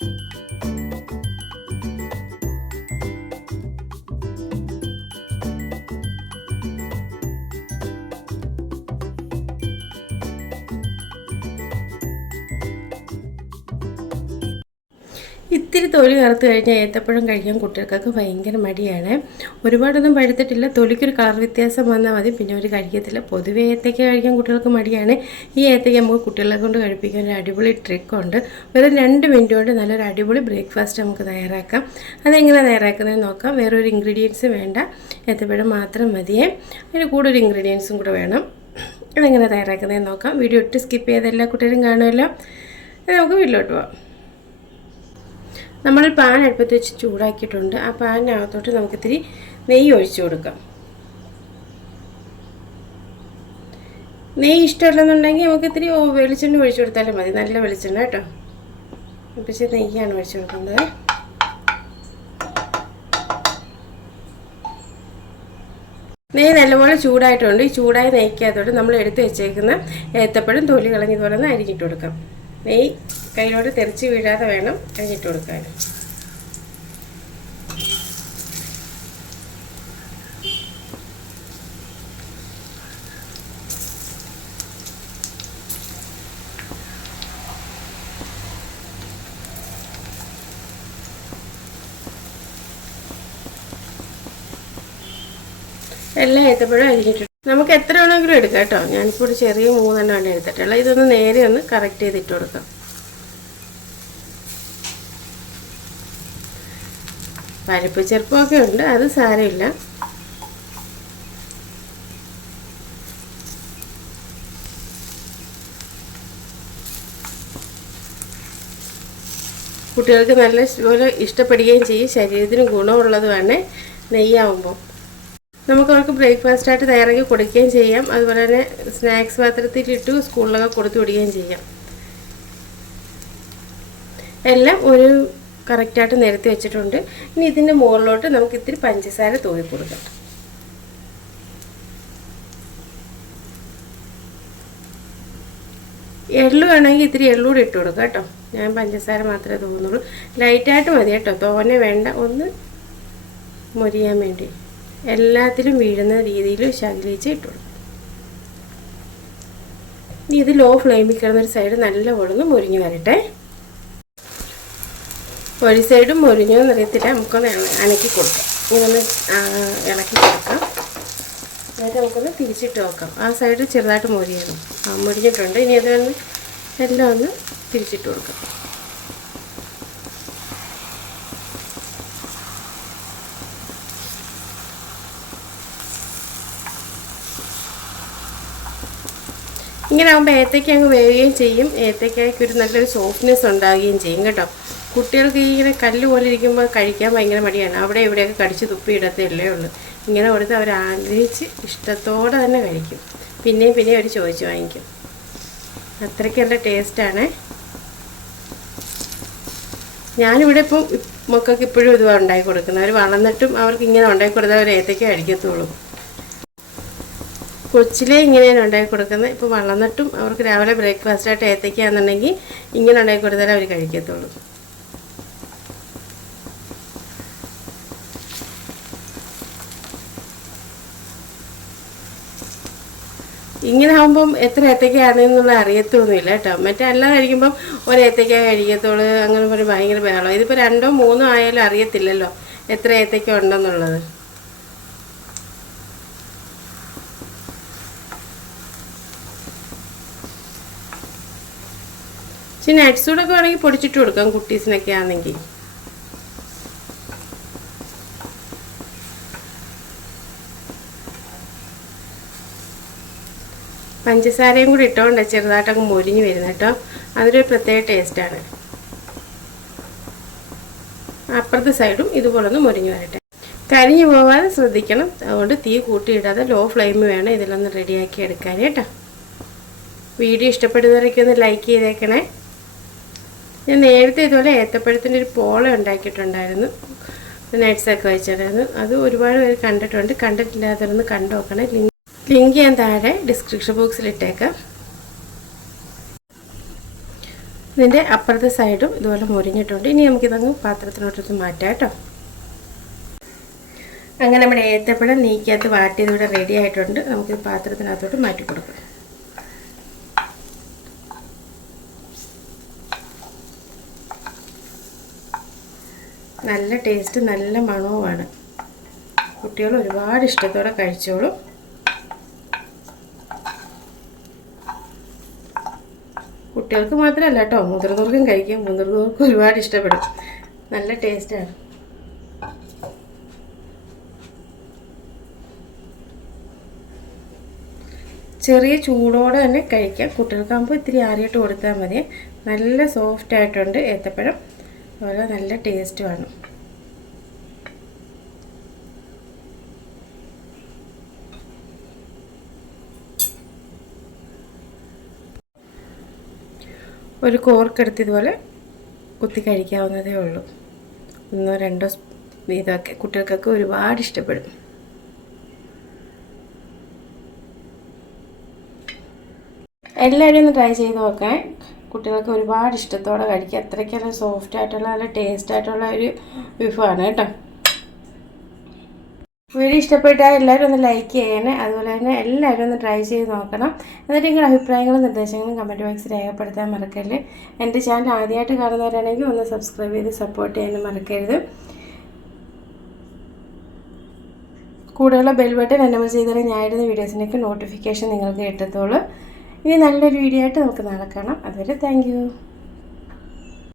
you ഇത്തിരി തൊലി കറുത്ത് കഴിഞ്ഞാൽ ഏത്തപ്പഴം കഴിക്കാൻ കുട്ടികൾക്കൊക്കെ ഭയങ്കര മടിയാണ്. ഒരുപാടൊന്നും പഴുത്തിട്ടില്ല. തൊലിക്കൊരു കളർ വ്യത്യാസം വന്നാൽ മതി. പിന്നെ അവർ കഴിക്കത്തില്ല പൊതുവെ ഏത്തയ്ക്ക കഴിക്കാൻ കുട്ടികൾക്ക് മടിയാണ്. ഈ ഏത്തയ്ക്ക നമുക്ക് കുട്ടികളെ കൊണ്ട് കഴിപ്പിക്കാൻ ഒരു അടിപൊളി ട്രിക്കുണ്ട് വെറും രണ്ട് മിനിറ്റ് കൊണ്ട് നല്ലൊരു അടിപൊളി ബ്രേക്ക്ഫാസ്റ്റ് നമുക്ക് തയ്യാറാക്കാം. അതെങ്ങനെ തയ്യാറാക്കുന്നതെന്ന് നോക്കാം. വേറൊരു ഇൻഗ്രീഡിയൻസ് വേണ്ട. ഏത്തപ്പഴം മാത്രം മതിയേ. അതിന് കൂടെ ഒരു ഇൻഗ്രീഡിയൻസും കൂടെ വേണം. അതെങ്ങനെ തയ്യാറാക്കുന്നതെന്ന് നോക്കാം. വീഡിയോ ഇട്ട് സ്കിപ്പ് ചെയ്ത് എല്ലാ കുട്ടികളും കാണുമല്ലോ. നമുക്ക് വീട്ടിലോട്ട് പോവാം. നമ്മൾ പാൻ അടുപ്പത്ത് വെച്ച് ചൂടാക്കിയിട്ടുണ്ട്. ആ പാനിനകത്തോട്ട് നമുക്ക് ഇത്തിരി നെയ്യ് ഒഴിച്ചു കൊടുക്കാം. നെയ്യ് ഇഷ്ടമല്ലെന്നുണ്ടെങ്കിൽ നമുക്ക് ഇത്തിരി വെളിച്ചെണ്ണ ഒഴിച്ചു കൊടുത്താലും മതി. നല്ല വെളിച്ചെണ്ണ കേട്ടോ. ഇപ്പം നെയ്യാണ് ഒഴിച്ചു കൊടുക്കുന്നത്. നെയ്യ് നല്ലപോലെ ചൂടായിട്ടുണ്ട്. ഈ ചൂടായ നെയ്ക്കകത്തോട്ട് നമ്മൾ എടുത്ത് വെച്ചേക്കുന്ന ഏത്തപ്പഴം തൊലി കളഞ്ഞതുപോലെ ഒന്ന് അരിഞ്ഞിട്ട് കൊടുക്കാം. നെയ്യ് കയ്യിലോട്ട് തെറിച്ച് വീഴാതെ വേണം അരിഞ്ഞിട്ട് കൊടുക്കാൻ. എല്ലാം ഏത്തപ്പഴം അരിഞ്ഞിട്ടുണ്ട്. നമുക്ക് എത്ര വേണമെങ്കിലും എടുക്കാം കേട്ടോ. ഞാനിപ്പോൾ ഒരു ചെറിയ മൂന്നെണ്ണമാണ് എടുത്തിട്ടുള്ളത്. ഇതൊന്ന് നേരെ ഒന്ന് കറക്റ്റ് ചെയ്തിട്ട് കൊടുക്കാം. പരിപ്പ് ചെറുപ്പമൊക്കെ ഉണ്ട് അത് സാരമില്ല. കുട്ടികൾക്ക് നല്ല പോലെ ഇഷ്ടപ്പെടുകയും ചെയ്യും. ശരീരത്തിന് ഗുണമുള്ളതുമാണ് നെയ്യാവുമ്പോൾ. നമുക്ക് അവർക്ക് ബ്രേക്ക്ഫാസ്റ്റ് ആയിട്ട് തയ്യാറാക്കി കൊടുക്കുകയും ചെയ്യാം. അതുപോലെ തന്നെ സ്നാക്സ് പാത്രത്തിലിട്ട് സ്കൂളിലൊക്കെ കൊടുത്തു വിടുകയും ചെയ്യാം. എല്ലാം ഒരു കറക്റ്റായിട്ട് നിരത്തി വെച്ചിട്ടുണ്ട്. ഇനി ഇതിന്റെ മുകളിലോട്ട് നമുക്ക് ഇത്തിരി പഞ്ചസാര തൂവി കൊടുക്കാം. എള്ളു വേണമെങ്കിൽ ഇത്തിരി എള്ളൂടെ ഇട്ട് കൊടുക്കാം കേട്ടോ. ഞാൻ പഞ്ചസാര മാത്രമേ തോന്നുള്ളൂ ലൈറ്റായിട്ട് മതി കേട്ടോ. തോനെ വേണ്ട. ഒന്ന് മുരിയാൻ വേണ്ടി. എല്ലാത്തിലും വീഴുന്ന രീതിയിൽ ശകലിച്ച് ഇട്ടു കൊടുക്കും ഇനി ഇത് ലോ ഫ്ലെയിമിൽ കിടന്നൊരു സൈഡ് നല്ല പൊടുന്ന് മുരിഞ്ഞു വരട്ടെ. ഒരു സൈഡും മുരിഞ്ഞു എന്നറിയത്തില്ല. നമുക്കൊന്ന് അനക്കി കൊടുക്കാം. ഇങ്ങനെ ഇളക്കി കൊടുക്കാം. എന്നിട്ട് നമുക്കൊന്ന് തിരിച്ചിട്ട് നോക്കാം ആ സൈഡ് ചെറുതായിട്ട് മുരിയണം മുരിഞ്ഞിട്ടുണ്ട്. ഇനി അതൊന്ന് എല്ലാം ഒന്ന് തിരിച്ചിട്ട് കൊടുക്കാം. ഇങ്ങനെ ആകുമ്പോൾ ഏത്തയ്ക്ക അങ്ങ് വേവുകയും ചെയ്യും. ഏത്തയ്ക്കായ്ക്ക് ഒരു നല്ലൊരു സോഫ്റ്റ്നെസ് ഉണ്ടാവുകയും ചെയ്യും കേട്ടോ. കുട്ടികൾക്ക് ഇങ്ങനെ കല്ല് പോലെ ഇരിക്കുമ്പോൾ കഴിക്കാൻ ഭയങ്കര മടിയാണ്. അവിടെ ഇവിടെയൊക്കെ കടിച്ച് തുപ്പി ഇടത്തല്ലേ ഉള്ളൂ. ഇങ്ങനെ കൊടുത്ത് അവർ ആഗ്രഹിച്ച് ഇഷ്ടത്തോടെ തന്നെ കഴിക്കും. പിന്നെയും പിന്നെയും അവർ ചോദിച്ച് വാങ്ങിക്കും. അത്രയ്ക്ക് നല്ല ടേസ്റ്റാണ് ഞാനിവിടെ ഇപ്പം മക്കൾക്ക് ഇപ്പോഴും ഇതുവാണ് ഉണ്ടാക്കി കൊടുക്കുന്നത്. അവർ വളർന്നിട്ടും അവർക്ക് ഇങ്ങനെ ഉണ്ടാക്കി കൊടുത്താൽ അവർ ഏത്തയ്ക്ക് കഴിക്കത്തുള്ളൂ. കൊച്ചിലേ ഇങ്ങനെയാണ് ഉണ്ടാക്കി കൊടുക്കുന്നത്. ഇപ്പോൾ വളർന്നിട്ടും അവർക്ക് രാവിലെ ബ്രേക്ക്ഫാസ്റ്റായിട്ട് ഏത്തയ്ക്കാന്നുണ്ടെങ്കിൽ ഇങ്ങനെ ഉണ്ടാക്കി കൊടുത്താലേ അവർ കഴിക്കത്തുള്ളൂ. ഇങ്ങനെ ആകുമ്പം എത്ര ഏത്തയ്ക്കയാണെന്നുള്ള അറിയത്തൊന്നുമില്ല കേട്ടോ. മറ്റേ അല്ലാതെ കഴിക്കുമ്പം ഒരു ഏത്തയ്ക്ക കഴിക്കത്തുള്ളൂ. അങ്ങനെ ഒരു ഭയങ്കര ബഹളം. ഇതിപ്പോൾ രണ്ടോ മൂന്നോ ആയാലും അറിയത്തില്ലല്ലോ എത്ര ഏത്തയ്ക്ക ഉണ്ടെന്നുള്ളത്. ഇച്ചിരി നട്ട്സ് ഒക്കെ വേണമെങ്കിൽ പൊടിച്ചിട്ട് കൊടുക്കാം കുട്ടീസിനൊക്കെ ആണെങ്കിൽ. പഞ്ചസാരയും കൂടി ഇട്ടുകൊണ്ട് ചെറുതായിട്ടങ്ങ് മൊരിഞ്ഞ് വരുന്ന കേട്ടോ അതൊരു പ്രത്യേക ടേസ്റ്റാണ് അപ്പുറത്തെ സൈഡും ഇതുപോലെ ഒന്ന് മൊരിഞ്ഞ് വരട്ടെ. കരിഞ്ഞു പോവാതെ ശ്രദ്ധിക്കണം. അതുകൊണ്ട് തീ കൂട്ടിയിടാതെ ലോ ഫ്ലെയിം വേണം ഇതിലൊന്ന് റെഡിയാക്കി എടുക്കാൻ കേട്ടോ. വീഡിയോ ഇഷ്ടപ്പെടുന്നവരൊക്കെ ഒന്ന് ലൈക്ക് ചെയ്തേക്കണേ. ഞാൻ നേരത്തെ ഇതുപോലെ ഏത്തപ്പഴത്തിന്റെ ഒരു പോള ഉണ്ടാക്കിയിട്ടുണ്ടായിരുന്നു. നട്ട്സൊക്കെ വെച്ചിട്ടായിരുന്നു. അത് ഒരുപാട് പേര് കണ്ടിട്ടുണ്ട്. കണ്ടിട്ടില്ലാത്തവരൊന്ന് കണ്ടു നോക്കണേ. ലിങ്ക് ലിങ്ക് ഞാൻ താഴെ ഡിസ്ക്രിപ്ഷൻ ബോക്സിൽ ഇട്ടേക്കാം. ഇതിന്റെ അപ്പുറത്തെ സൈഡും ഇതുപോലെ മുരിഞ്ഞിട്ടുണ്ട്. ഇനി നമുക്കിതങ്ങ് പാത്രത്തിലോട്ടൊന്ന് മാറ്റാം കേട്ടോ. അങ്ങനെ നമ്മുടെ ഏത്തപ്പഴം നീക്കിയകത്ത് വാട്ടിയത് ഇവിടെ റെഡി ആയിട്ടുണ്ട്. നമുക്ക് പാത്രത്തിനകത്തോട്ട് മാറ്റി കൊടുക്കാം നല്ല ടേസ്റ്റ് നല്ല മണവുമാണ്. കുട്ടികൾ ഒരുപാട് ഇഷ്ടത്തോടെ കഴിച്ചോളും. കുട്ടികൾക്ക് മാത്രമല്ല കേട്ടോ മുതിർന്നവർക്കും കഴിക്കും. മുതിർന്നവർക്കും ഒരുപാട് ഇഷ്ടപ്പെടും. നല്ല ടേസ്റ്റാണ് ചെറിയ ചൂടോടെ തന്നെ കഴിക്കാം. കുട്ടികൾക്കാകുമ്പോൾ ഇത്തിരി ആറിയിട്ട് കൊടുത്താൽ മതി. നല്ല സോഫ്റ്റ് ആയിട്ടുണ്ട് ഏത്തപ്പഴം. അതുപോലെ നല്ല ടേസ്റ്റ് ടേസ്റ്റുമാണ് ഒരു കോർക്കെടുത്ത് ഇതുപോലെ കുത്തി കഴിക്കാവുന്നതേ ഉള്ളൂ. ഒന്നോ രണ്ടോ വീതമൊക്കെ കുട്ടികൾക്കൊക്കെ ഒരുപാട് ഇഷ്ടപ്പെടും. എല്ലാവരും ഒന്ന് ട്രൈ ചെയ്ത് നോക്കാൻ. കുട്ടികൾക്ക് ഒരുപാട് ഇഷ്ടത്തോടെ കഴിക്കുക. അത്രയ്ക്കല്ല സോഫ്റ്റ് ആയിട്ടുള്ള നല്ല ടേസ്റ്റ് ആയിട്ടുള്ള ഒരു വിഭവമാണ് കേട്ടോ. വീഡിയോ ഇഷ്ടപ്പെട്ടാൽ എല്ലാവരും ഒന്ന് ലൈക്ക് ചെയ്യണേ. അതുപോലെ തന്നെ എല്ലാവരും ഒന്ന് ട്രൈ ചെയ്ത് നോക്കണം. എന്നിട്ട് നിങ്ങളുടെ അഭിപ്രായങ്ങളും നിർദ്ദേശങ്ങളും കമന്റ് ബോക്സിൽ രേഖപ്പെടുത്താൻ മറക്കല്ലേ. എന്റെ ചാനൽ ആദ്യമായിട്ട് കാണുന്നവരാണെങ്കിൽ ഒന്ന് സബ്സ്ക്രൈബ് ചെയ്ത് സപ്പോർട്ട് ചെയ്യാനും മറക്കരുത്. കൂടെയുള്ള ബെൽ ബട്ടൺ എനബിൾ ചെയ്താൽ ഞാനിടുന്ന വീഡിയോസിന്റെയൊക്കെ നോട്ടിഫിക്കേഷൻ നിങ്ങൾക്ക് കിട്ടത്തുള്ളൂ. ഇനി നല്ലൊരു വീഡിയോ ആയിട്ട് നമുക്ക് നാളെ കാണാം. അതുവരെ താങ്ക്